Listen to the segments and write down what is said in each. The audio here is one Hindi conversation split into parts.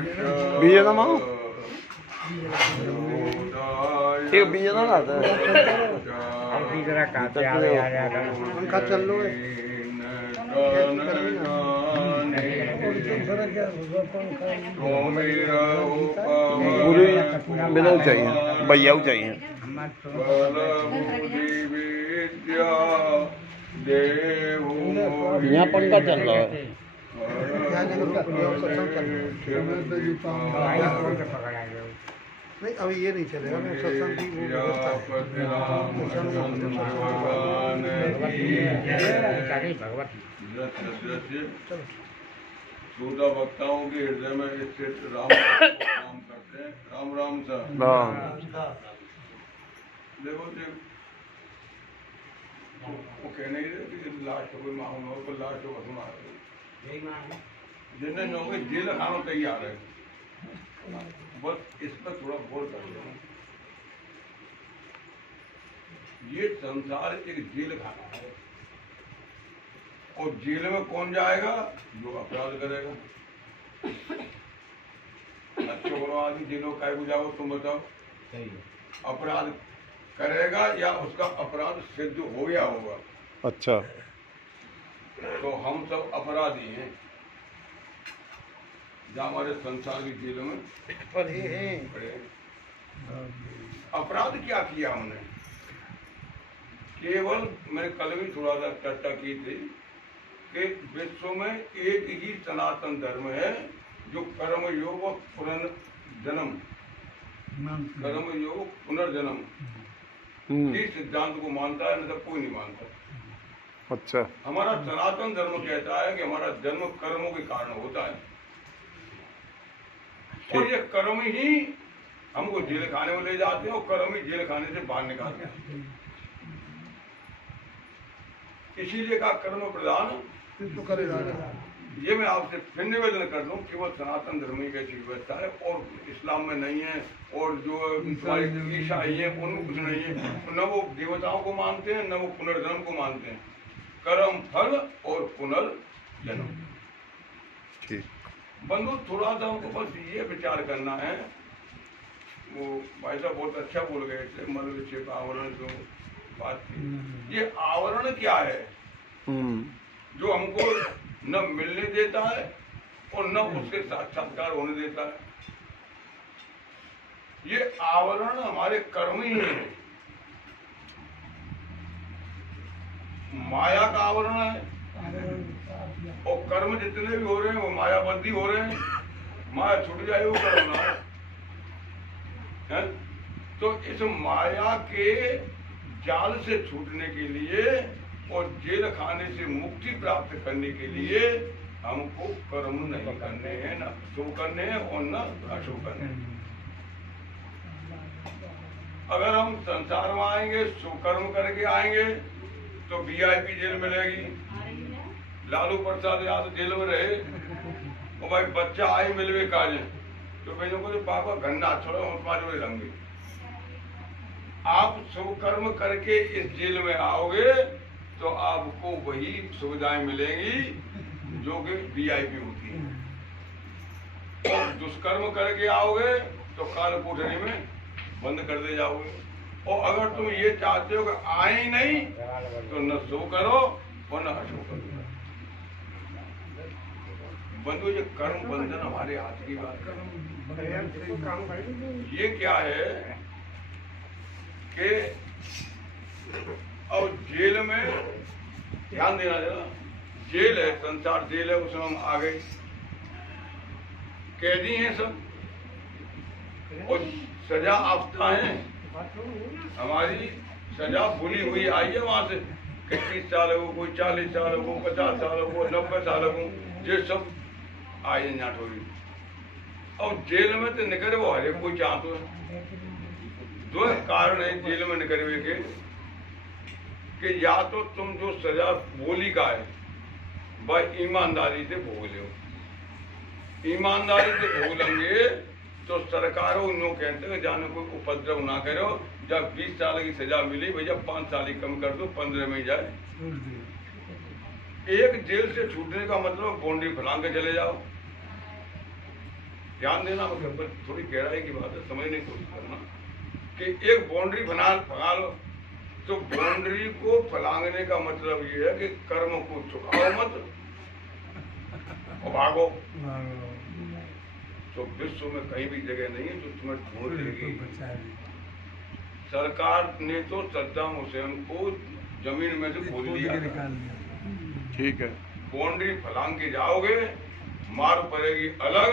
बीजे ना माओ एक बीजे ना लाता है अब बीजरा काटे आ रहा पंखा चल लो पूरी बिना चाहिए भैया चाहिए यहाँ पंखा चल रहा है नहीं अभी ये नहीं चलेगा ना सत्संग की वो श्रोता वक्ताओं के हृदय में स्थित राम नाम करते हैं। राम राम सा देखो वो कह नहीं रहे कि लास्ट कोई माहौल हो तो लास्ट को सुना जिन्हें होंगे जेल खाना तैयार है बस इस पर थोड़ा गौर कर लो। ये संसार एक जेल खाना है और जेल में कौन जाएगा जो अपराध करेगा। अच्छे बोलो आदमी जेलों का जाओ तुम बताओ अपराध करेगा या उसका अपराध सिद्ध हो गया होगा। अच्छा तो हम सब अपराधी हैं जहाँ हमारे संसार की जेलों में पड़े हैं। अपराध क्या किया हमने केवल मैंने कल भी थोड़ा सा चर्चा की थी कि विश्व में एक ही सनातन धर्म है जो कर्म योग और पुनर्जन्म इस सिद्धांत को मानता है, नहीं तो कोई नहीं मानता। अच्छा हमारा सनातन धर्म कहता है कि हमारा जन्म कर्मों के कारण होता है और ये कर्म ही हमको जेल खाने में ले जाते हैं और कर्म ही जेल खाने से बाहर निकालते हैं। इसीलिए का कर्म प्रधान तो करेगा। ये मैं आपसे फिर निवेदन कर दूं केवल सनातन धर्म की ऐसी व्यवस्था है और इस्लाम में नहीं है और जो ईसाई है उनमें कुछ नहीं है। न वो देवताओं को मानते हैं न वो पुनर्जन्म को मानते हैं। कर्म फल और पुनर्जन्म। बंधु थोड़ा सा हमको बस ये विचार करना है। वो भाई साहब बहुत अच्छा बोल गए थे मल विषय का आवरण जो बात थी। ये आवरण क्या है जो हमको न मिलने देता है और न उसके साक्षात्कार होने देता है। ये आवरण हमारे कर्म ही है। माया का आवरण है और कर्म जितने भी हो रहे हैं वो मायाबद्धी हो रहे हैं। माया छूट जाए वो कर्म ना है। तो इस माया के जाल से छूटने के लिए और जेल खाने से मुक्ति प्राप्त करने के लिए हमको कर्म नहीं करने हैं, न शुभ करने हैं और न अशुभ करने हैं। अगर हम संसार में आएंगे शुभ कर्म करके आएंगे तो वीआईपी जेल मिलेगी। लालू प्रसाद यादव जेल में रहे और भाई बच्चा आए मिलवे काजे तो बहनों को पापा गन्ना छोड़ो हम तुम्हारे रहेंगे। आप शुभ कर्म करके इस जेल में आओगे तो आपको वही सुविधाएं मिलेंगी जो कि वीआईपी होती है। और दुष्कर्म करके आओगे तो काल कोठरी में बंद कर दे जाओगे। और अगर तुम ये चाहते हो कि आए ही नहीं तो न शुभ करो और न अशुभ करो। बंधु ये कर्म बंधन हमारे हाथ की बात है। ये क्या है कि और जेल में ध्यान देना जरा। जेल है संसार जेल है उसमें हम आ गए कैदी हैं सब और सजा आफ्ता है। हमारी सजा भूली हुई आई है वहां से 21 साल हो कोई 40 साल हो 50 साल हो 90 साल हो ये सब आए नाठोरी। और जेल में तो निकले वो हरे कोई चाहते है। दो कारण है जेल में निकलने के कि या तो तुम जो सजा बोली का है वह ईमानदारी से भोग लो। ईमानदारी से भोग लेंगे तो सरकारों नो कहते हैं जाने कोई उपद्रव ना करो। जब 20 साल की सजा मिली भैया 5 साल ही कम कर दो 15 में जाए। एक जेल से छूटने का मतलब बाउंड्री फैला के चले जाओ। ध्यान देना, मतलब थोड़ी गहराई की बात है, समझने की कोशिश करना कि एक बाउंड्री फंगा लो, तो बाउंड्री को फलांगने का मतलब ये है कि कर्म को चुकाओ मत और भागो। तो विश्व में कहीं भी जगह नहीं है जो तुम्हें ढूंढ लेगी। सरकार ने तो सद्दाम हुसैन को जमीन में से खोद लिया था। ठीक है। बाउंड्री फलांग के जाओगे, मार पड़ेगी अलग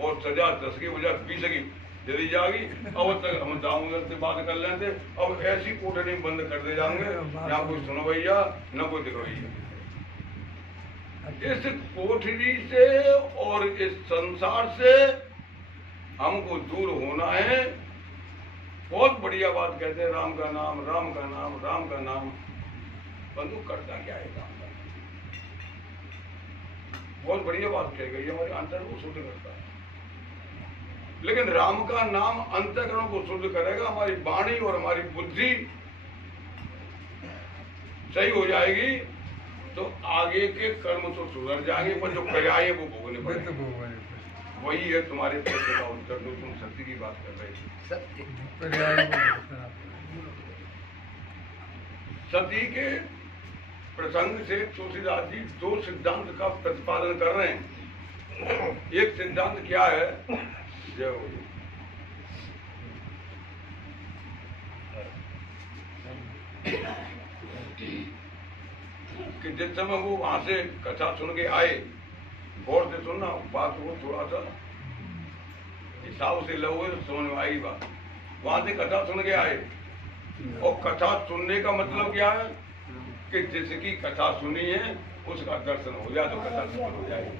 और सजा 10 की बजाय 20 की चली जाएगी। अब तक हम दाऊद से बात कर लेते, अब ऐसी कोठरी बंद कर दे जाएंगे, ना कोई सुनवैया न कोई दिखवैया। इस कोठरी से और इस संसार से हमको दूर होना है। बहुत बढ़िया बात कहते हैं, राम का नाम, राम का नाम, राम का नाम। बंधु करता क्या है काम का? बहुत बढ़िया बात कही गई, हमारे अंतर को शुद्ध करता है। लेकिन राम का नाम अंतःकरण को शुद्ध करेगा। हमारी वाणी और हमारी बुद्धि सही हो जाएगी तो आगे के कर्म तो सुधर जाएंगे, पर जो पर्याय वो भोगने पड़ेंगे। वही है तुम्हारे प्रश्न का उत्तर जो तुम सत्य की बात कर रहे थे। सती के प्रसंग से तुलसीदास जी 2 सिद्धांत का प्रतिपादन कर रहे हैं। एक सिद्धांत क्या है, जय हो, कि जिस समय वो वहां से कथा सुन के आए, गौर से सुनना बात को, थोड़ा सा हिसाब से लोगे तो समझ में आएगी बात। वहां से कथा सुन के आए, और कथा सुनने का मतलब क्या है कि जिसकी कथा सुनी है उसका दर्शन हो जाए तो कथा सफल हो जाएगी।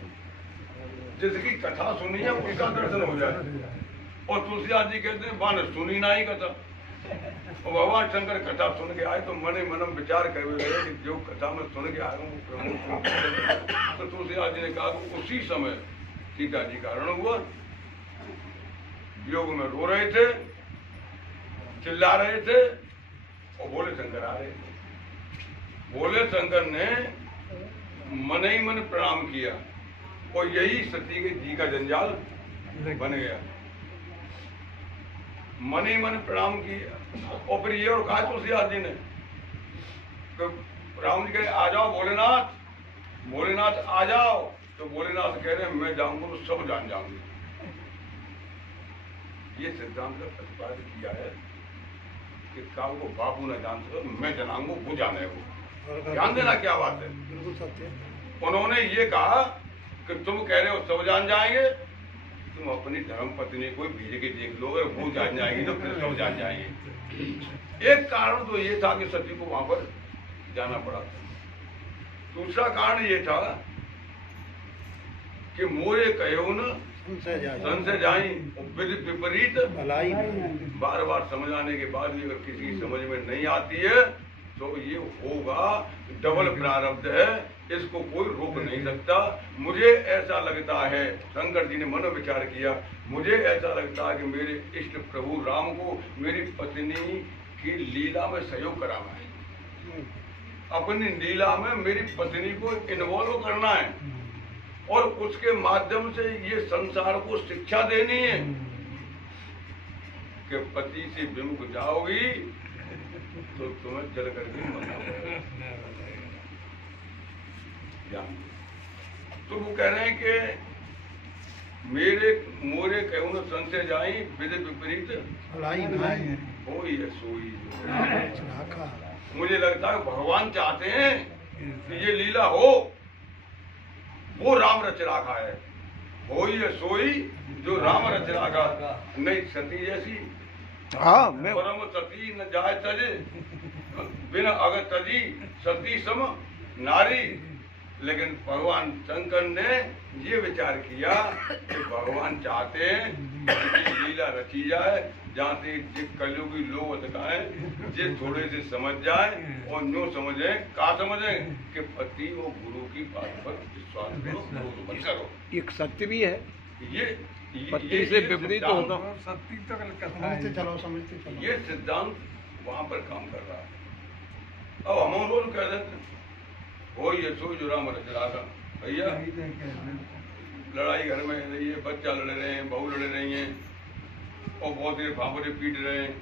जिसकी कथा सुनी है उसका दर्शन हो जाए। और तुलसीदास जी कहते हैं वान सुनी ना ही कथा। और भगवान शंकर कथा सुन के आए तो मने मनम विचार कर गए कि जो कथा में सुन के आया हूँ तो तुलसीदास जी ने कहा कि उसी समय सीता जी का हरण हुआ, योग में रो रहे थे, चिल्ला रहे थे, और भोले शंकर आ रहे थे। भोले शंकर ने मन ही मन प्रणाम किया, और यही सती के जी का जंजाल बन गया। मन ही मन प्रणाम किया, और फिर ये और कहा तुलसीदास जी ने, तो राम जी कहे आ जाओ भोलेनाथ, भोलेनाथ आ जाओ। तो भोलेनाथ कह रहे हैं मैं जाऊंगा तो सब जान जाऊंगी। ये सिद्धांत का प्रतिपादन किया है कि काल को बाबू न जान सको, मैं जनाऊंगा वो जाने वो। ध्यान देना क्या बात है। बिल्कुल सत्य। उन्होंने ये कहा कि तुम कह रहे हो सब जान जाएंगे, तुम अपनी धर्म पत्नी को भेज के देख लो, अगर वो जान जाएंगी तो फिर सब जान जाएंगे। एक कारण तो ये था कि सती को वहां पर जाना पड़ा था। दूसरा कारण ये था कि मोरे कहो न संशय जाई, विपरीत भलाई। बार बार समझाने के बाद भी अगर किसी की समझ में नहीं आती है तो ये होगा, डबल प्रारब्ध है, इसको कोई रोक नहीं सकता। मुझे ऐसा लगता है, शंकर जी ने मनोविचार किया, मुझे ऐसा लगता है कि मेरे इष्ट प्रभु राम को मेरी पत्नी की लीला में सहयोग कराना है। अपनी लीला में मेरी पत्नी को इन्वॉल्व करना है, और उसके माध्यम से ये संसार को शिक्षा देनी है कि पति से विमुख जाओगी तो तुम्हें जल करके मरना पड़ेगा। तो वो कह रहे हैं कि मेरे मोरे कहूँ न संशय जाई, विद विपरीत हो ये सोई। मुझे लगता है भगवान चाहते हैं कि ये लीला हो, वो राम रच रखा है। हो ये सोई जो राम रच रखा, नहीं सती जैसी। हाँ, मैं परम सती न जाय तजे, बिन अगर तजी सती सम नारी। लेकिन भगवान शंकर ने ये विचार किया कि भगवान चाहते हैं कि लीला रची जाए, जहाँ से कलयुगी लोग बताए, जे थोड़े से समझ जाए और न्यू समझे, का समझे कि पति और गुरु की बात पर विश्वास करो। एक सत्य भी है, ये पति से विपरीत होता। समझते चलो। ये सिद्धांत वहां पर काम कर रहा है। अब हम लोग कह देते हो ये सो जो राम रच रहा था, भैया लड़ाई घर में रही है, बच्चा लड़ रहे हैं, बहू लड़ रही हैं और बहुत देर भावरे पीट रहे हैं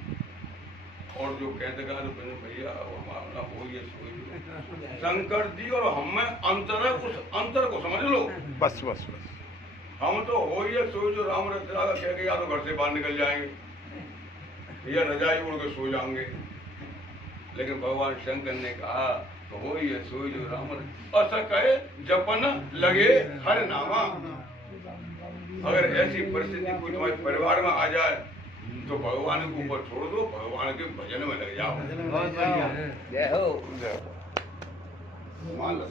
और जो कहते कहा तो भैया हमारा हो ये सोच शंकर जी और हम में अंतर है, उस अंतर को समझ लो। बस बस बस हम तो हो ये सोच जो राम रचा कह के या तो घर से बाहर निकल जाएंगे या रजाई उड़ के सो जाएंगे, लेकिन भगवान शंकर ने कहा तो हो ये सोच जो राम ऐसा कहे जपन लगे हर नामा। अगर ऐसी परिस्थिति कोई तुम्हारे परिवार में आ जाए तो भगवान के ऊपर छोड़ दो, भगवान के भजन में लग जाओ। बहुत बढ़िया। जय हो। मान लो।